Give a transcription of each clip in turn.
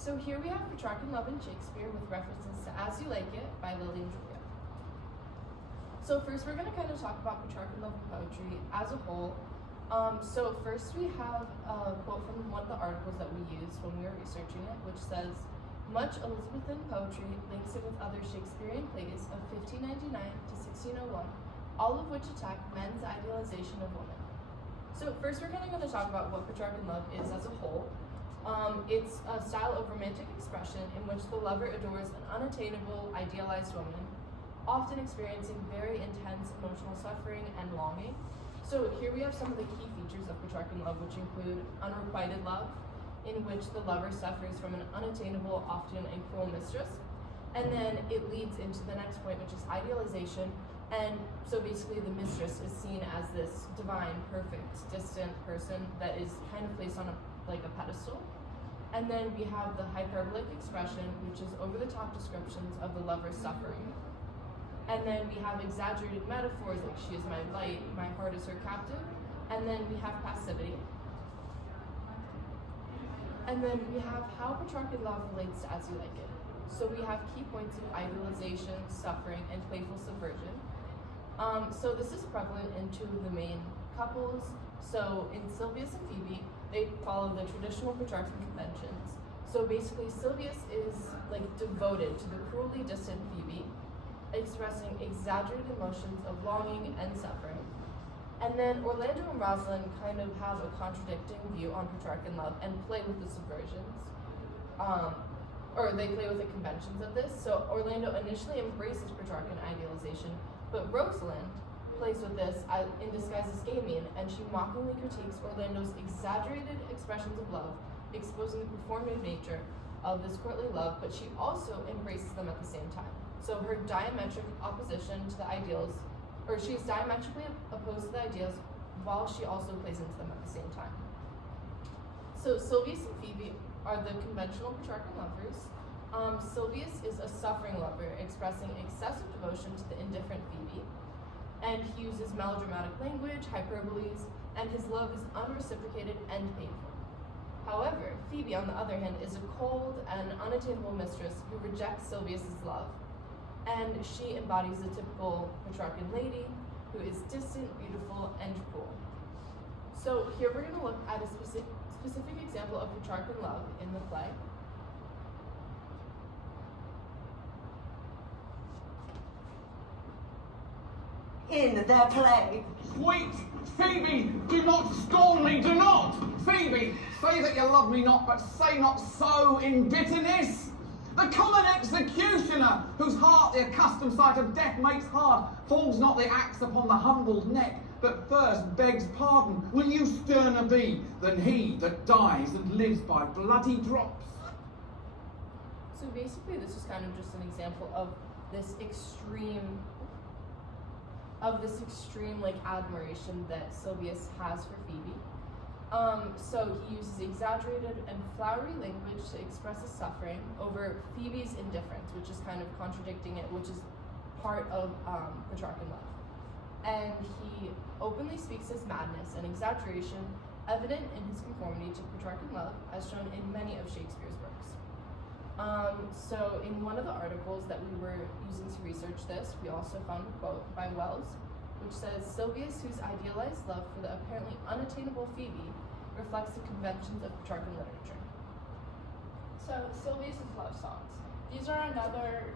So here we have Petrarchan Love in Shakespeare with references to As You Like It by Lily and Julia. So first we're going to kind of talk about Petrarchan Love in poetry as a whole. So first we have a quote from one of the articles that we used when we were researching it, which says, "Much Elizabethan poetry links it with other Shakespearean plays of 1599 to 1601, all of which attack men's idealization of women." So first we're kind of going to talk about what Petrarchan Love is as a whole. It's a style of romantic expression in which the lover adores an unattainable, idealized woman, often experiencing very intense emotional suffering and longing. So here we have some of the key features of Petrarchan Love, which include unrequited love, in which the lover suffers from an unattainable, often a cruel mistress. And then it leads into the next point, which is idealization. And so basically the mistress is seen as this divine, perfect, distant person that is kind of placed on a pedestal. And then we have the hyperbolic expression, which is over-the-top descriptions of the lover's suffering. And then we have exaggerated metaphors like "she is my light, my heart is her captive." And then we have passivity. And then we have how Petrarchan Love relates to As You Like It. So we have key points of idealization, suffering, and playful subversion. So this is prevalent in two of the main couples. So in Sylvius and Phoebe, they follow the traditional Petrarchan conventions. So basically Sylvius is devoted to the cruelly distant Phoebe, expressing exaggerated emotions of longing and suffering. And then Orlando and Rosalind kind of have a contradicting view on Petrarchan Love and play with the subversions. Or they play with the conventions of this. So Orlando initially embraces Petrarchan idealization, but Rosalind plays with this in disguise as gaming, and she mockingly critiques Orlando's exaggerated expressions of love, exposing the performative nature of this courtly love, but she also embraces them at the same time. So her diametric opposition to the ideals, or she's diametrically opposed to the ideas while she also plays into them at the same time. So Sylvius and Phoebe are the conventional Petrarchan lovers. Sylvius is a suffering lover, expressing excessive devotion to the indifferent Phoebe, and he uses melodramatic language, hyperboles, and his love is unreciprocated and painful. However, Phoebe, on the other hand, is a cold and unattainable mistress who rejects Sylvius's love, and she embodies the typical Petrarchan lady who is distant, beautiful, and cruel. So here we're going to look at a specific example of Petrarchan love in the play. In their play. Wait, Phoebe, do not scorn me, do not! Phoebe, say that you love me not, but say not so in bitterness. The common executioner, whose heart the accustomed sight of death makes hard, falls not the axe upon the humbled neck, but first begs pardon. Will you sterner be than he that dies and lives by bloody drops? So basically this is kind of just an example of this extreme admiration that Sylvius has for Phoebe. So he uses exaggerated and flowery language to express his suffering over Phoebe's indifference, which is kind of contradicting it, which is part of Petrarchan Love. And he openly speaks his madness and exaggeration, evident in his conformity to Petrarchan Love, as shown in many of Shakespeare's works. So in one of the articles that we were using to research this, we also found a quote by Wells, which says, "Sylvius, whose idealized love for the apparently unattainable Phoebe reflects the conventions of Petrarchan literature." So Sylvius's love songs. These are another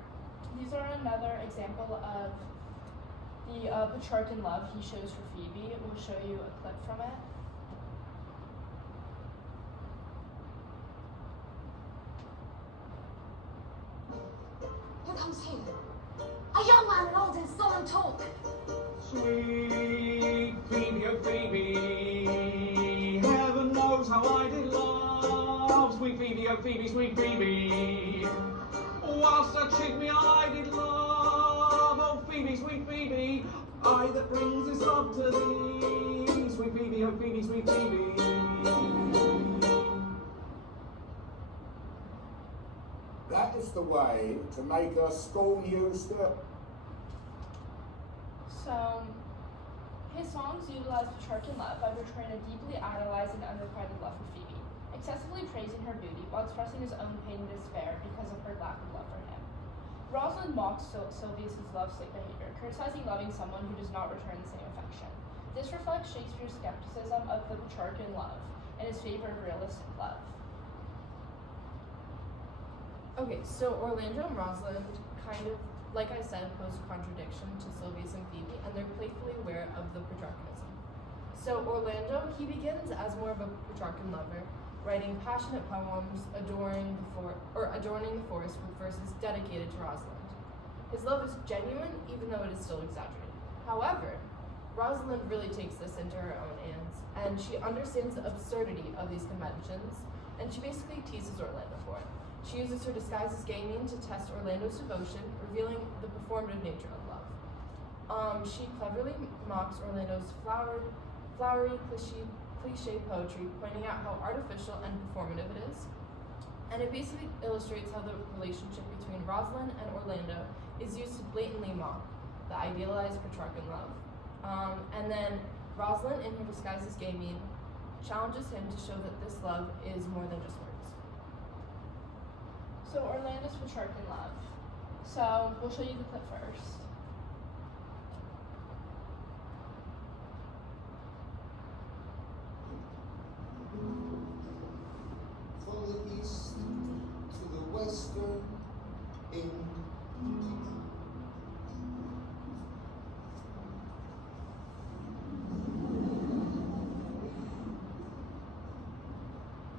example of the Petrarchan love he shows for Phoebe. We'll show you a clip from it. Who comes here? A young man and old in solemn talk. Sweet Phoebe, oh Phoebe, heaven knows how I did love. Sweet Phoebe, oh Phoebe, sweet Phoebe, whilst a chick me I did love. Oh Phoebe, sweet Phoebe, I that brings this love to thee. Sweet Phoebe, oh Phoebe, sweet Phoebe. That is the way to make her scorn you still. So his songs utilize Petrarchan love by portraying a deeply idolized and unrequited love for Phoebe. excessively praising her beauty while expressing his own pain and despair because of her lack of love for him. Rosalind mocks Sylvius's lovesick behavior, criticizing loving someone who does not return the same affection. This reflects Shakespeare's skepticism of the Petrarchan love and his favor of realistic love. Okay, so Orlando and Rosalind kind of, like I said, pose a contradiction to Sylvius and Phoebe, and they're playfully aware of the Petrarchanism. So Orlando, he begins as more of a Petrarchan lover, writing passionate poems adorning the forest with verses dedicated to Rosalind. His love is genuine, even though it is still exaggerated. However, Rosalind really takes this into her own hands, and she understands the absurdity of these conventions, and she basically teases Orlando for it. She uses her disguise as gaming to test Orlando's devotion, revealing the performative nature of love. She cleverly mocks Orlando's flowery cliche poetry, pointing out how artificial and performative it is. And it basically illustrates how the relationship between Rosalind and Orlando is used to blatantly mock the idealized Petrarchan love. And then Rosalind, in her disguise as gaming, challenges him to show that this love is more than just words. So Orlando's Petrarchan love. So we'll show you the clip first. From the east to the western in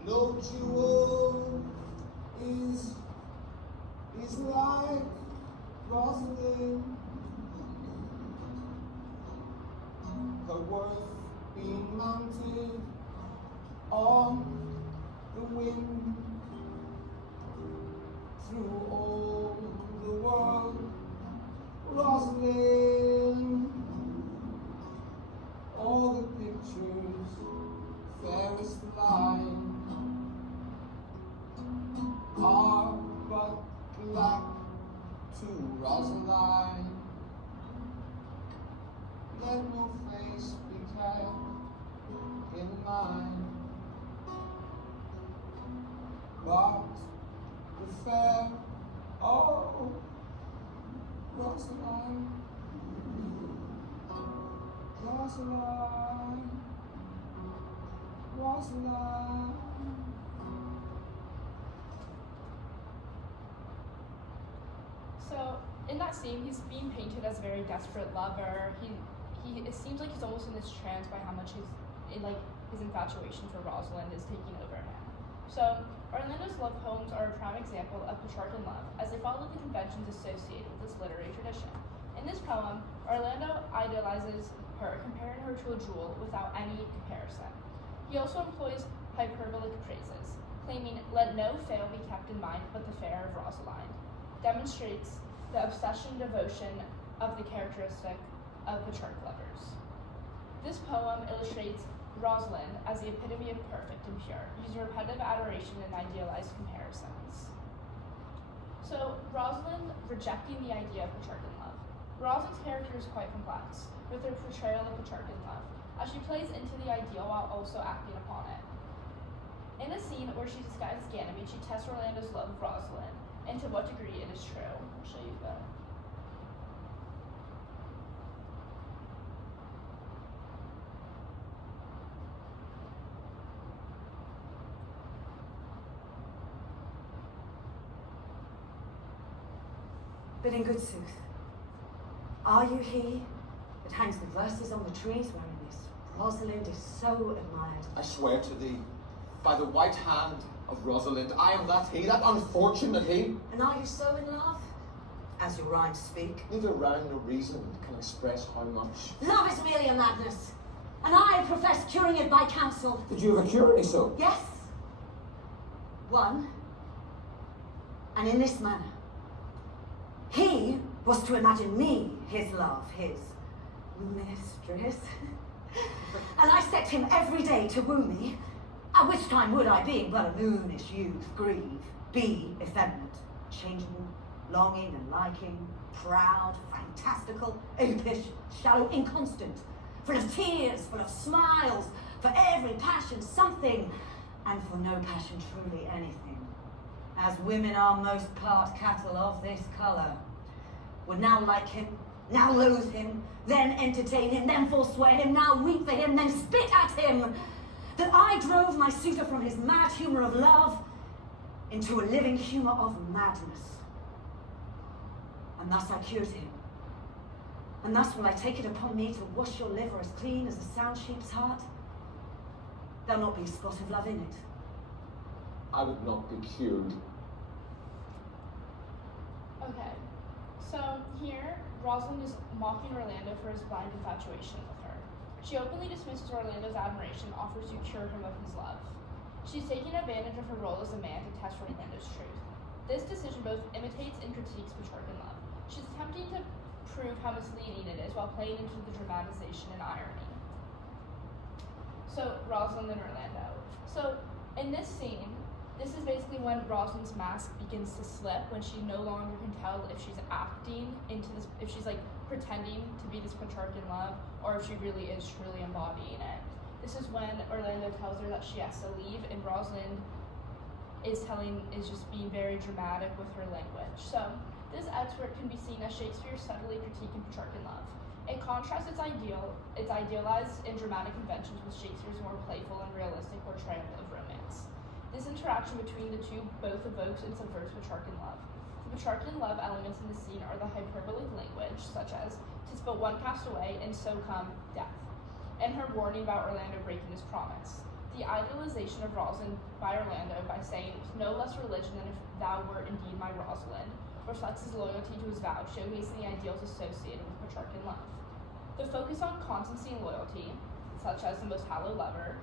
no jewel is like Rosalind, her worth being mounted on the wind through all the world. Rosalind, all the pictures fairest line are but black to Rosaline. Let no face be kept in mind, but the fair, oh, Rosaline, Rosaline, Rosaline. So in that scene, he's being painted as a very desperate lover. It seems like he's almost in this trance by how much his infatuation for Rosalind is taking over him. So Orlando's love poems are a prime example of Petrarchan love, as they follow the conventions associated with this literary tradition. In this poem, Orlando idealizes her, comparing her to a jewel without any comparison. He also employs hyperbolic phrases, claiming, "Let no fail be kept in mind but the fair of Rosaline," demonstrates the obsession devotion of the characteristic of Petrarch lovers. This poem illustrates Rosalind as the epitome of perfect and pure, using repetitive adoration and idealized comparisons. So, Rosalind rejecting the idea of Petrarchan love. Rosalind's character is quite complex, with her portrayal of Petrarchan love, as she plays into the ideal while also acting upon it. In a scene where she disguises Ganymede, she tests Orlando's love of Rosalind, and to what degree it is true. I'll show you that. But in good sooth, are you he that hangs the verses on the trees wherein this Rosalind is so admired? I swear to thee, by the white hand of Rosalind, I am that he, that unfortunate he. And are you so in love, as your rhymes speak? Neither rhyme nor reason can express how much. Love is merely a madness, and I profess curing it by counsel. Did you ever cure any so? Yes. One, and in this manner. He was to imagine me his love, his mistress. And I set him every day to woo me, at which time would I, being but a moonish youth, grieve, be effeminate, changeable, longing and liking, proud, fantastical, apish, shallow, inconstant, full of tears, full of smiles, for every passion something and for no passion truly anything, as women are most part cattle of this colour, would now like him, now loathe him, then entertain him, then forswear him, now weep for him, then spit at him, that I drove my suitor from his mad humour of love into a living humour of madness. And thus I cured him. And thus will I take it upon me to wash your liver as clean as a sound sheep's heart. There'll not be a spot of love in it. I would not be cured. Okay, so here, Rosalind is mocking Orlando for his blind infatuation with her. She openly dismisses Orlando's admiration, offers to cure him of his love. She's taking advantage of her role as a man to test Orlando's truth. This decision both imitates and critiques Petrarchan Love. She's attempting to prove how misleading it is while playing into the dramatization and irony. So, Rosalind and Orlando. So, in this scene, this is basically when Rosalind's mask begins to slip, when she no longer can tell if she's acting into this, if she's like pretending to be this Petrarchan Love, or if she really is truly embodying it. This is when Orlando tells her that she has to leave, and Rosalind is just being very dramatic with her language. So, this excerpt can be seen as Shakespeare subtly critiquing Petrarchan Love. It contrasts its idealized and dramatic conventions with Shakespeare's more playful and realistic portrayal of romance. This interaction between the two both evokes and subverts Petrarchan Love. The Petrarchan Love elements in the scene are the hyperbolic language, such as, "'Tis but one cast away, and so come death," and her warning about Orlando breaking his promise. The idealization of Rosalind by Orlando by saying, "With no less religion than if thou wert indeed my Rosalind," reflects his loyalty to his vow, showcasing the ideals associated with Petrarchan Love. The focus on constancy and loyalty, such as the most hallowed lover,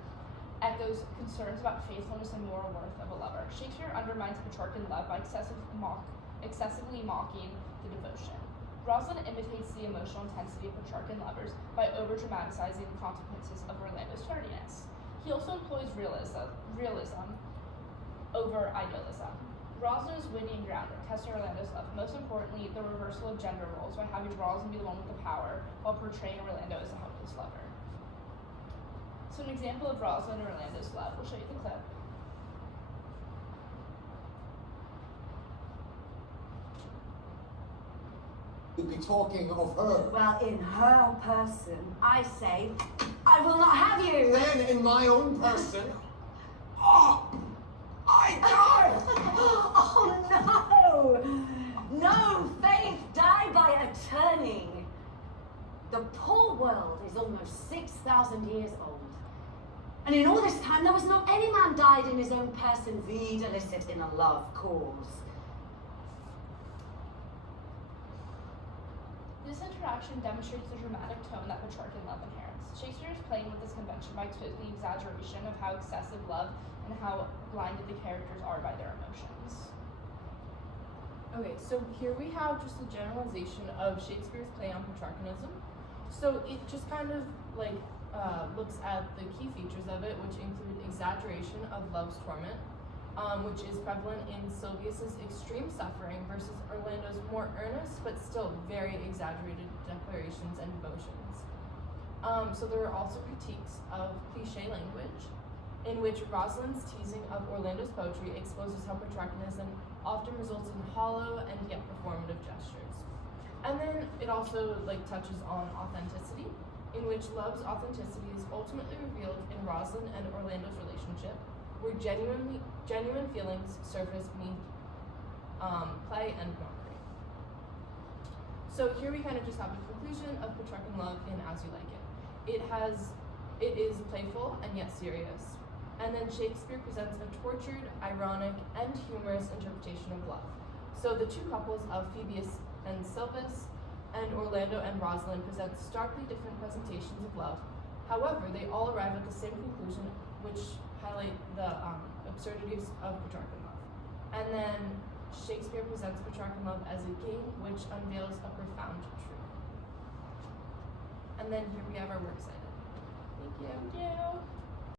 echoes concerns about faithfulness and moral worth of a lover. Shakespeare undermines Petrarchan Love by excessively mocking the devotion. Rosalind imitates the emotional intensity of Petrarchan lovers by over-dramatizing the consequences of Orlando's tardiness. He also employs realism over idealism. Rosalind is witty and grounded, testing Orlando's love. Most importantly, the reversal of gender roles by having Rosalind be the one with the power while portraying Orlando as a helpless lover. So an example of Rosalind and Orlando's love. We'll show you the clip. We'd be talking of her. Well, in her person, I say, I will not have you. Then in my own person, oh, I die! Oh no! No, faith, die by a turning. The poor world is almost 6,000 years old. And in all this time, there was not any man died in his own person, vide illicit in a love cause. This interaction demonstrates the dramatic tone that Petrarchan Love inherits. Shakespeare is playing with this convention by exposing the exaggeration of how excessive love and how blinded the characters are by their emotions. Okay, so here we have just a generalization of Shakespeare's play on Petrarchanism. So it just kind of like looks at the key features of it, which include exaggeration of love's torment, which is prevalent in Sylvius's extreme suffering versus Orlando's more earnest but still very exaggerated declarations and devotions. So there are also critiques of cliché language, in which Rosalind's teasing of Orlando's poetry exposes how Petrarchanism often results in hollow and yet performative gestures. And then it also touches on authenticity, in which love's authenticity is ultimately revealed in Rosalind and Orlando's relationship, where genuine feelings surface beneath play and mockery. So here we kind of just have the conclusion of Petrarchan Love in As You Like It. It is playful and yet serious. And then Shakespeare presents a tortured, ironic, and humorous interpretation of love. So the two couples of Phoebus and Sylvis and Orlando and Rosalind present starkly different presentations of love. However, they all arrive at the same conclusion, which highlight the absurdities of Petrarchan Love. And then Shakespeare presents Petrarchan Love as a game which unveils a profound truth. And then here we have our works cited. Thank you. Thank you.